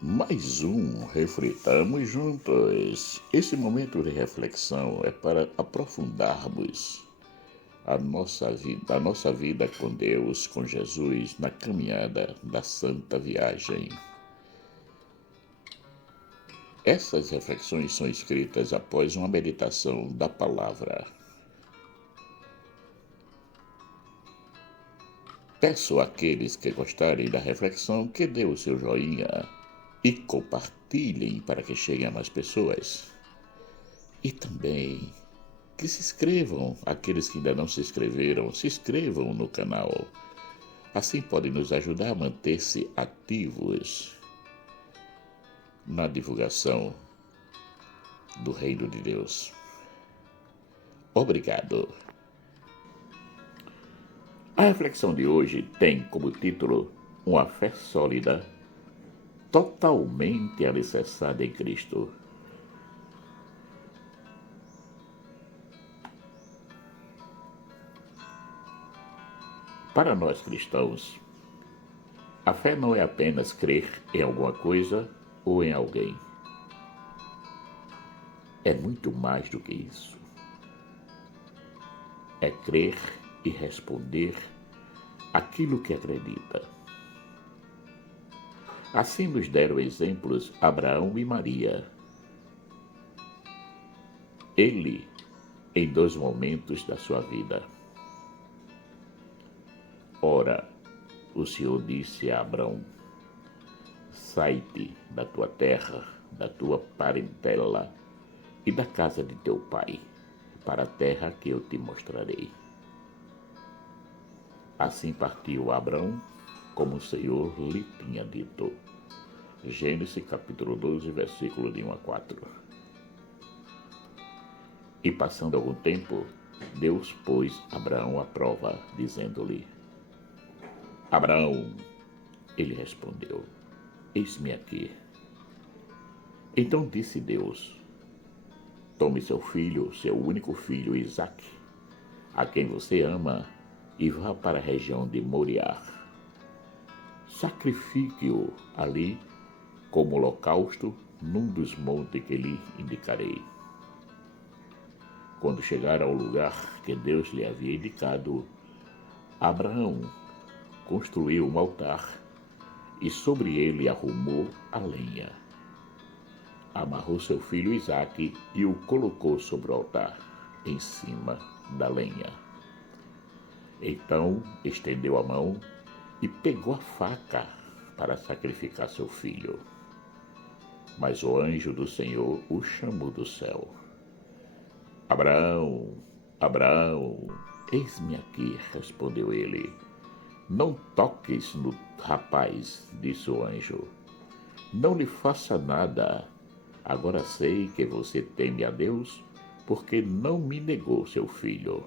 Mais um Reflitamos Juntos. Esse momento de reflexão é para aprofundarmos a nossa vida com Deus, com Jesus, na caminhada da Santa Viagem. Essas reflexões são escritas após uma meditação da palavra. Peço àqueles que gostarem da reflexão que dê o seu joinha e compartilhem para que cheguem a mais pessoas. E também que se inscrevam, aqueles que ainda não se inscreveram, se inscrevam no canal. Assim podem nos ajudar a manter-se ativos na divulgação do Reino de Deus. Obrigado. A reflexão de hoje tem como título Uma fé sólida, totalmente alicerçada em Cristo. Para nós cristãos, a fé não é apenas crer em alguma coisa ou em alguém. É muito mais do que isso. É crer e responder aquilo que acredita. Assim nos deram exemplos Abraão e Maria. Ele, em 2 momentos da sua vida. Ora, o Senhor disse a Abraão: sai-te da tua terra, da tua parentela e da casa de teu pai, para a terra que eu te mostrarei. Assim partiu Abraão, como o Senhor lhe tinha dito. Gênesis capítulo 12, versículo de 1 a 4. E passando algum tempo, Deus pôs Abraão à prova, dizendo-lhe: Abraão, ele respondeu: eis-me aqui. Então disse Deus: tome seu filho, seu único filho, Isaque, a quem você ama, e vá para a região de Moriá. Sacrifique-o ali como holocausto num dos montes que lhe indicarei. Quando chegar ao lugar que Deus lhe havia indicado, Abraão construiu um altar e sobre ele arrumou a lenha. Amarrou seu filho Isaque e o colocou sobre o altar, em cima da lenha. Então estendeu a mão e pegou a faca para sacrificar seu filho. Mas o anjo do Senhor o chamou do céu. Abraão, Abraão, eis-me aqui, respondeu ele. Não toques no rapaz, disse o anjo. Não lhe faça nada. Agora sei que você teme a Deus, porque não me negou seu filho.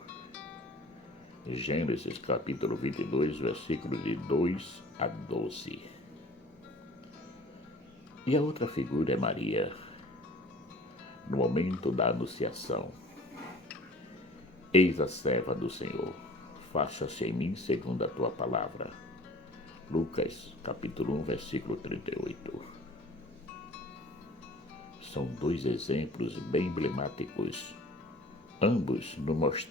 Gênesis capítulo 22, versículos de 2 a 12. E a outra figura é Maria, no momento da anunciação. Eis a serva do Senhor, faça-se em mim segundo a tua palavra. Lucas capítulo 1, versículo 38. São 2 exemplos bem emblemáticos. Ambos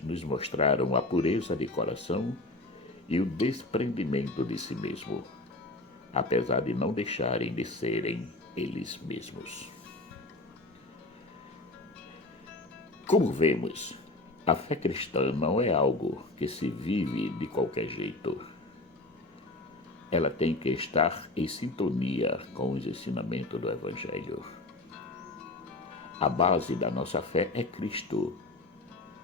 nos mostraram a pureza de coração e o desprendimento de si mesmo, apesar de não deixarem de serem eles mesmos. Como vemos, a fé cristã não é algo que se vive de qualquer jeito. Ela tem que estar em sintonia com os ensinamentos do Evangelho. A base da nossa fé é Cristo.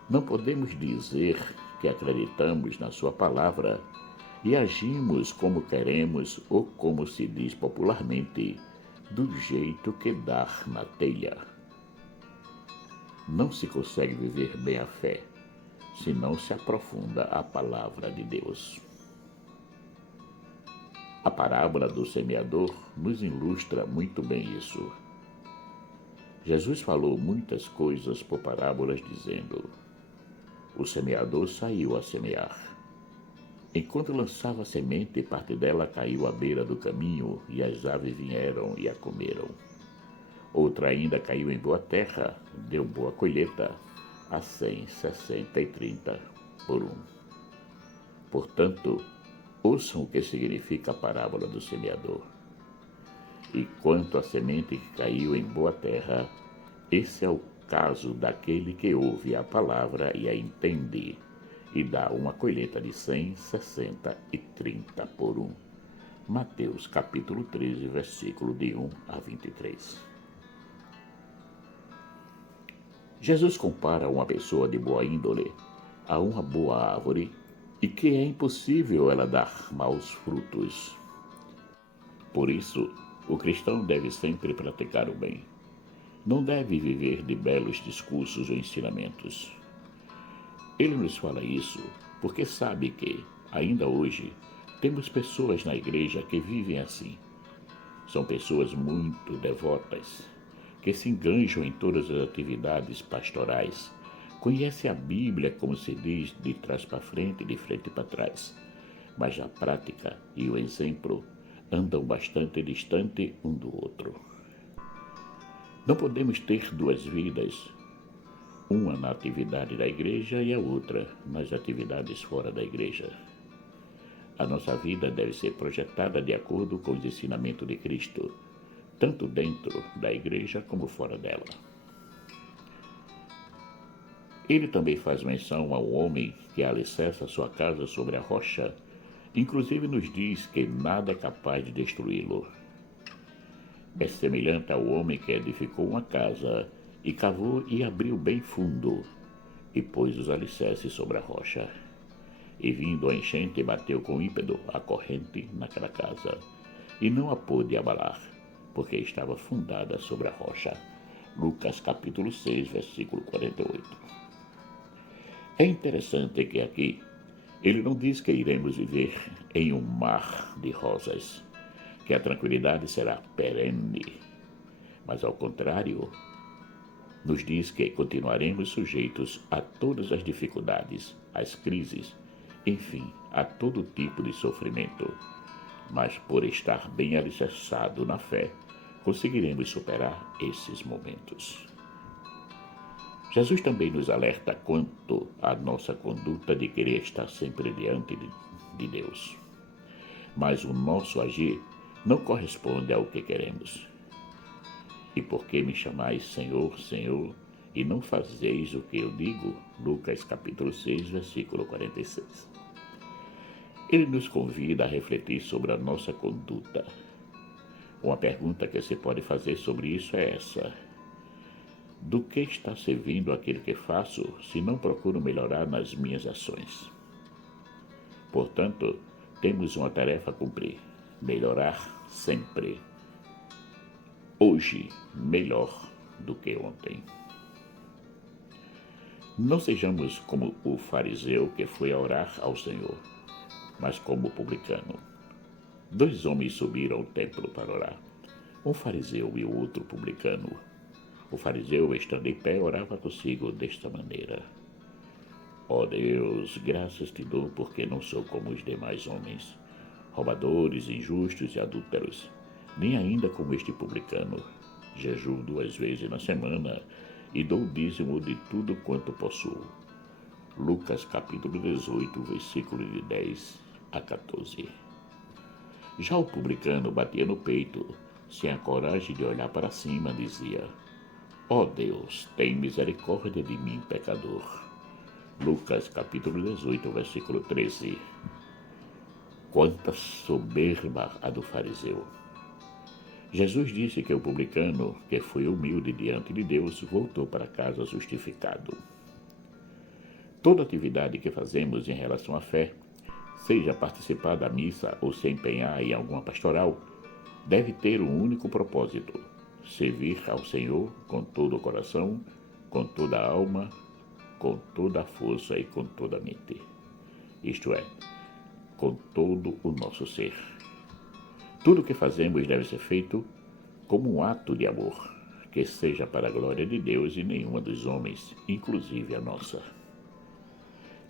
Não podemos dizer que acreditamos na sua palavra e agimos como queremos ou, como se diz popularmente, do jeito que dá na telha. Não se consegue viver bem a fé se não se aprofunda a palavra de Deus. A parábola do semeador nos ilustra muito bem isso. Jesus falou muitas coisas por parábolas dizendo: o semeador saiu a semear. Enquanto lançava a semente, parte dela caiu à beira do caminho, e as aves vieram e a comeram. Outra ainda caiu em boa terra, deu boa colheita, a 100, 60 e 30 por um. Portanto, ouçam o que significa a parábola do semeador. E quanto à semente que caiu em boa terra, esse é o caso daquele que ouve a palavra e a entende, e dá uma colheita de 100, 60 e 30 por um. Mateus capítulo 13, versículo de 1 a 23. Jesus compara uma pessoa de boa índole a uma boa árvore e que é impossível ela dar maus frutos. Por isso, o cristão deve sempre praticar o bem. Não deve viver de belos discursos ou ensinamentos. Ele nos fala isso porque sabe que, ainda hoje, temos pessoas na igreja que vivem assim. São pessoas muito devotas, que se enganjam em todas as atividades pastorais, conhecem a Bíblia, como se diz, de trás para frente e de frente para trás, mas a prática e o exemplo andam bastante distante um do outro. Não podemos ter duas vidas, uma na atividade da igreja e a outra nas atividades fora da igreja. A nossa vida deve ser projetada de acordo com os ensinamentos de Cristo, tanto dentro da igreja como fora dela. Ele também faz menção ao homem que alicerça sua casa sobre a rocha, inclusive nos diz que nada é capaz de destruí-lo. É semelhante ao homem que edificou uma casa e cavou e abriu bem fundo, e pôs os alicerces sobre a rocha. E vindo a enchente, bateu com ímpeto a corrente naquela casa, e não a pôde abalar, porque estava fundada sobre a rocha. Lucas capítulo 6, versículo 48. É interessante que aqui ele não diz que iremos viver em um mar de rosas, que a tranquilidade será perene, mas ao contrário, nos diz que continuaremos sujeitos a todas as dificuldades, às crises, enfim, a todo tipo de sofrimento. Mas por estar bem alicerçado na fé, conseguiremos superar esses momentos. Jesus também nos alerta quanto à nossa conduta de querer estar sempre diante de Deus. Mas o nosso agir não corresponde ao que queremos. E por que me chamais Senhor, Senhor, e não fazeis o que eu digo? Lucas capítulo 6, versículo 46. Ele nos convida a refletir sobre a nossa conduta. Uma pergunta que se pode fazer sobre isso é essa: do que está servindo aquilo que faço se não procuro melhorar nas minhas ações? Portanto, temos uma tarefa a cumprir: melhorar sempre. Hoje, melhor do que ontem. Não sejamos como o fariseu que foi a orar ao Senhor, mas como o publicano. 2 homens subiram ao templo para orar, um fariseu e o outro publicano. O fariseu, estando em pé, orava consigo desta maneira: ó Deus, graças te dou porque não sou como os demais homens, roubadores, injustos e adúlteros, nem ainda como este publicano. Jejuo 2 vezes na semana e dou o dízimo de tudo quanto possuo. Lucas capítulo 18, versículo de 10 a 14. Já o publicano batia no peito, sem a coragem de olhar para cima, dizia: ó Deus, tem misericórdia de mim, pecador. Lucas capítulo 18, versículo 13. Quanta soberba a do fariseu! Jesus disse que o publicano, que foi humilde diante de Deus, voltou para casa justificado. Toda atividade que fazemos em relação à fé, seja participar da missa ou se empenhar em alguma pastoral, deve ter um único propósito: servir ao Senhor com todo o coração, com toda a alma, com toda a força e com toda a mente. Isto é, com todo o nosso ser. Tudo o que fazemos deve ser feito como um ato de amor, que seja para a glória de Deus e nenhuma dos homens, inclusive a nossa.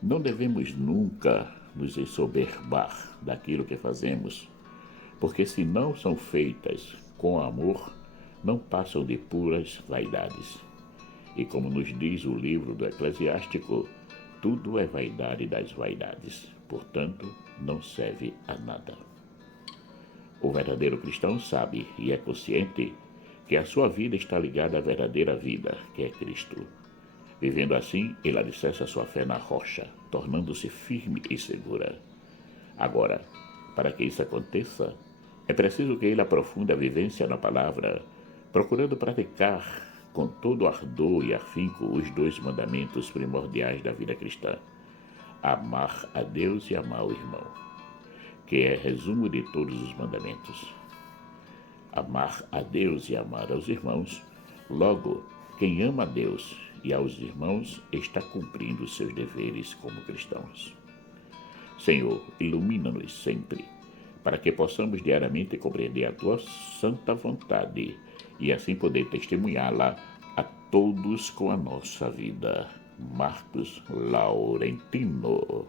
Não devemos nunca nos ensoberbar daquilo que fazemos, porque se não são feitas com amor, não passam de puras vaidades. E como nos diz o livro do Eclesiástico, tudo é vaidade das vaidades, portanto, não serve a nada. O verdadeiro cristão sabe e é consciente que a sua vida está ligada à verdadeira vida, que é Cristo. Vivendo assim, ele alicerça a sua fé na rocha, tornando-se firme e segura. Agora, para que isso aconteça, é preciso que ele aprofunde a vivência na palavra, procurando praticar com todo ardor e afinco os 2 mandamentos primordiais da vida cristã: amar a Deus e amar o irmão, que é resumo de todos os mandamentos. Amar a Deus e amar aos irmãos, logo, quem ama a Deus e aos irmãos está cumprindo os seus deveres como cristãos. Senhor, ilumina-nos sempre, para que possamos diariamente compreender a Tua santa vontade e assim poder testemunhá-la a todos com a nossa vida. Marcos Laurentino.